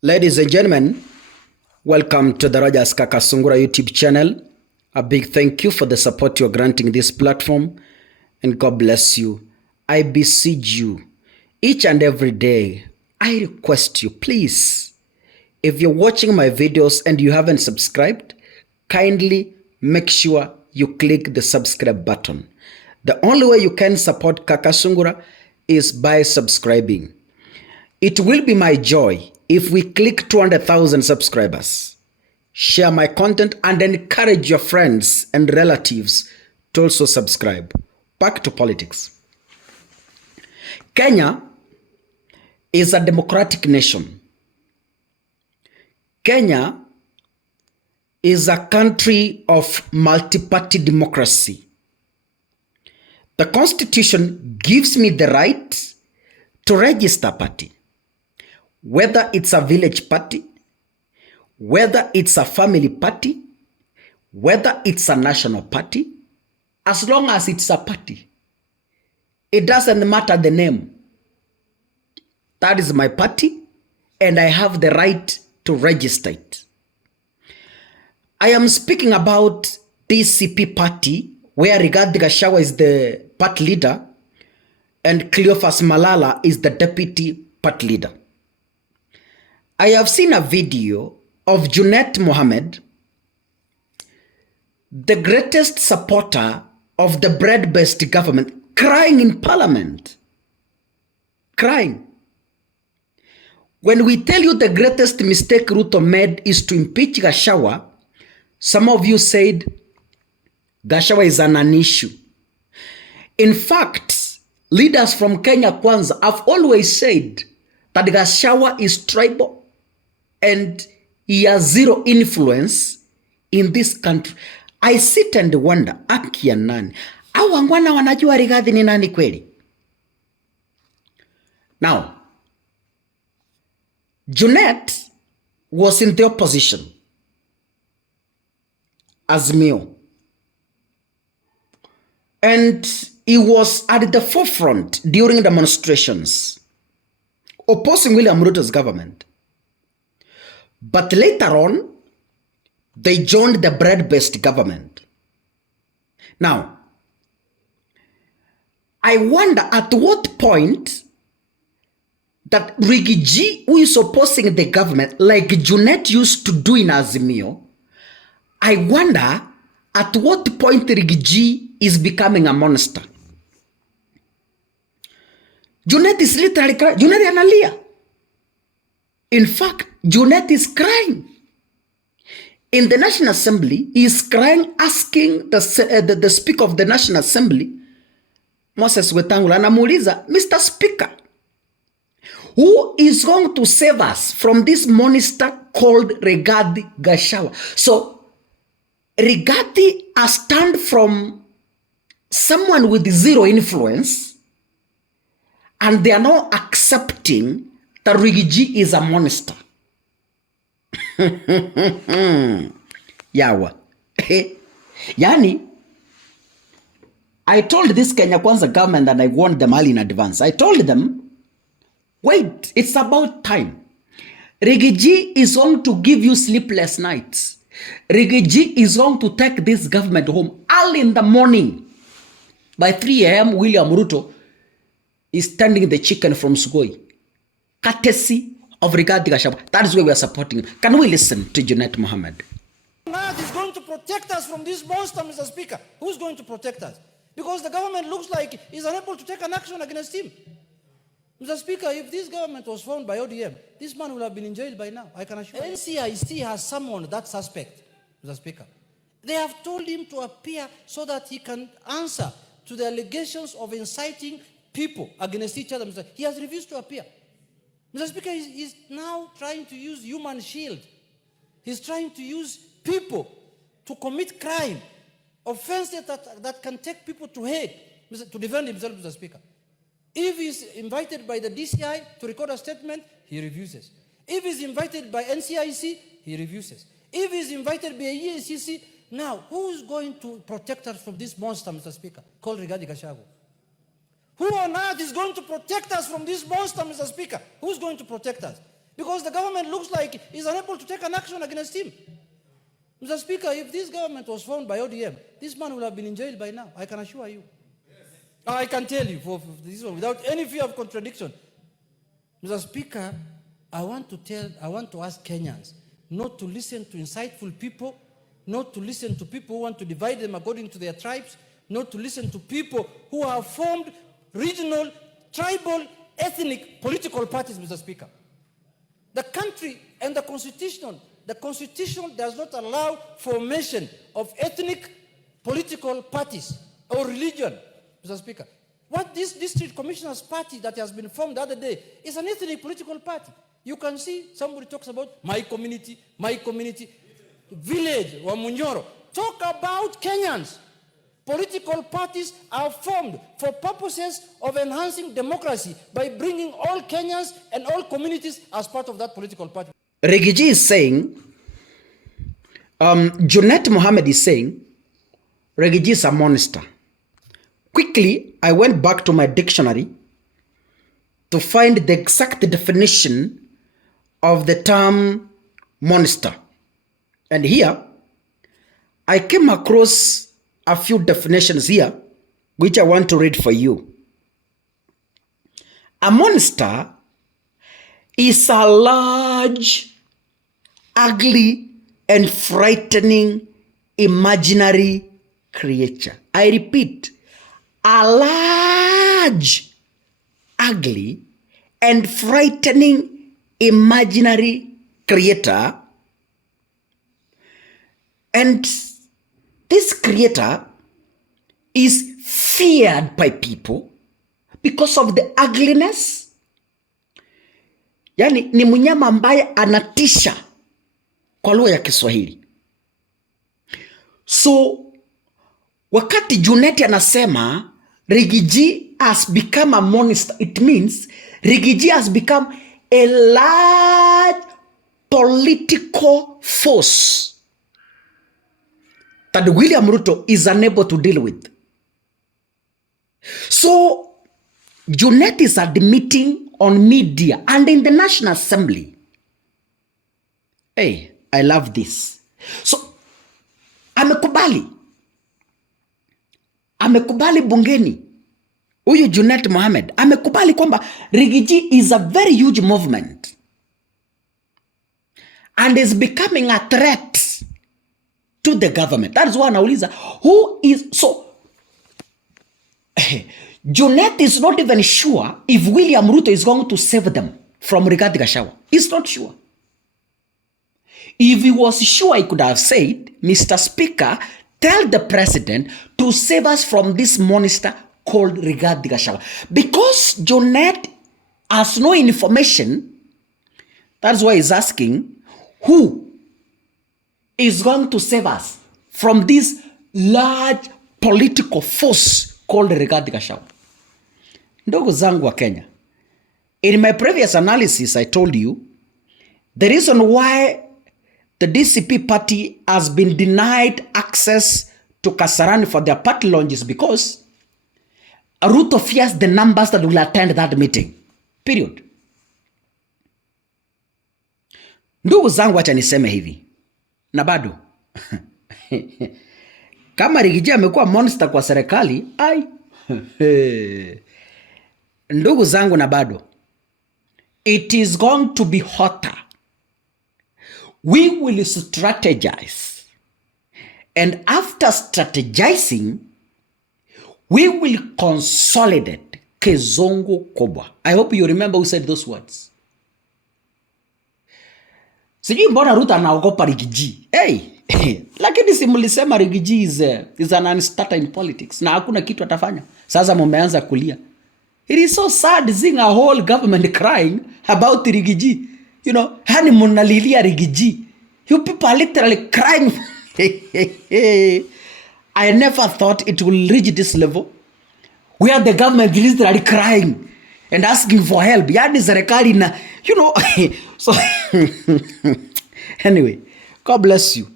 Ladies and gentlemen, welcome to the Rogers Kakasungura YouTube channel. A big thank you for the support you're granting this platform, and God bless you. I beseech you, each and every day, I request you, please, if you're watching my videos and you haven't subscribed, kindly make sure you click the subscribe button. The only way you can support Kakasungura is by subscribing. It will be my joy if we click 200,000 subscribers. Share my content and encourage your friends and relatives to also subscribe. Back to politics. Kenya is a democratic nation. Kenya is a country of multi-party democracy. The Constitution gives me the right to register party. Whether it's a village party, whether it's a family party, whether it's a national party, as long as it's a party, it doesn't matter the name. That is my party, and I have the right to register it. I am speaking about DCP party, where Gachagua is the party leader, and Cleophas Malala is the deputy party leader. I have seen a video of Junet Muhammad, the greatest supporter of the bread-based government, crying in parliament. Crying. When we tell you the greatest mistake Ruto made is to impeach Gachagua, some of you said Gachagua is an issue. In fact, leaders from Kenya Kwanza have always said that Gachagua is tribal and he has zero influence in this country. I sit and wonder, akia nani? Au wangwana wanajua Rigathi ni nani kweli? Now, Junet was in the opposition. Azimio. And he was at the forefront during demonstrations, opposing William Ruto's government. But later on, they joined the bread-based government. Now, I wonder at what point that Riggy G, who is opposing the government, like Junet used to do in Azimio, I wonder at what point Riggy G is becoming a monster. Junet is literally crying. Junet analia. In fact, Junet is crying. In the National Assembly, he is crying, asking the Speaker of the National Assembly, Moses Wetangula, anamuuliza, Mr. Speaker, who is going to save us from this monster called Rigathi Gachagua? So, Rigathi has turned from someone with zero influence, and they are now accepting that Riggy G is a monster. Yawa. Yani, I told this Kenya Kwanza government and I warned them all in advance. I told them, wait, it's about time. Riggy G is going to give you sleepless nights. Riggy G is going to take this government home early in the morning. By 3 a.m., William Ruto is standing the chicken from Sugoi. Courtesy of Rigathi Gachagua. That is why we are supporting him. Can we listen to Junet Muhammad? God is going to protect us from this monster, Mr. Speaker. Who's going to protect us? Because the government looks like it's unable to take an action against him. Mr. Speaker, if this government was formed by ODM, this man would have been in jail by now, I can assure you. NCIC has summoned that suspect, Mr. Speaker. They have told him to appear so that he can answer to the allegations of inciting people against each other. He has refused to appear. Mr. Speaker, he's now trying to use human shield. He's trying to use people to commit crime, offenses that can take people to hate, to defend himself, Mr. Speaker. If he's invited by the DCI to record a statement, he refuses. If he's invited by NCIC, he refuses. If he's invited by EACC, now who's going to protect us from this monster, Mr. Speaker, called Rigathi Gachagua? Who on earth is going to protect us from this monster, Mr. Speaker? Who's going to protect us? because the government looks like it's unable to take an action against him. Mr. Speaker, if this government was formed by ODM, this man would have been in jail by now, I can assure you. I can tell you for this one without any fear of contradiction. Mr. Speaker, I want to ask Kenyans not to listen to insightful people, not to listen to people who want to divide them according to their tribes, not to listen to people who have formed regional, tribal, ethnic, political parties, Mr. Speaker. The country and the Constitution does not allow formation of ethnic political parties or religion, Mr. Speaker. What this district commissioners party that has been formed the other day is an ethnic political party. You can see somebody talks about my community, village, Wamunyoro. Talk about Kenyans. Political parties are formed for purposes of enhancing democracy by bringing all Kenyans and all communities as part of that political party. Rigiji is saying, Junet Muhammad is saying, Rigiji is a monster. Quickly, I went back to my dictionary to find the exact definition of the term monster. And here, I came across a few definitions here, which I want to read for you. A monster is a large, ugly, and frightening imaginary creature. I repeat, a large, ugly, and frightening imaginary creator. And this creator is feared by people because of the ugliness. Yani ni mnyama ambaye anatisha kwa lugha ya Kiswahili. So wakati Junet anasema Rigiji has become a monster, it means Rigiji has become a large political force that William Ruto is unable to deal with. So Junet is admitting on media and in the National Assembly. Hey, I love this. So amekubali bungeni huyu Junet Muhammad amekubali kwamba Rigiji is a very huge movement and is becoming a threat to the government. That is why anauliza who is so Junet is not even sure if William Ruto is going to save them from Rigathi Gachagua. He's not sure. If he was sure, he could have said, Mr. Speaker, tell the president to save us from this monster called Rigathi Gachagua. Because Junet has no information, that's why he's asking, who is going to save us from this large political force called Rigathi Gachagua? Ndugu zangu wa Kenya, in my previous analysis, I told you the reason why the DCP party has been denied access to Kasarani for their party launch is because Ruto fears the numbers that will attend that meeting. Period. Ndugu zangu, acha niseme hivi. Na bado kama Rigiji amekuwa monster kwa serikali, ai ndugu zangu, na bado it is going to be hotter. We will strategize, and after strategizing, we will consolidate Kezongo Kubwa. I hope you remember who said those words. Sijui mbona Ruto anaogopa Rigiji. Hey, lakini si mlisema Rigiji is an unstarter in politics na hakuna kitu atafanya. Sasa mumeanza kulia. It is so sad seeing a whole government crying about Rigiji. You know, hani munalilia Rigiji. You people are literally crying. I never thought it will reach this level where the government is literally crying and asking for help. Yani serikali na, you know, so anyway, God bless you.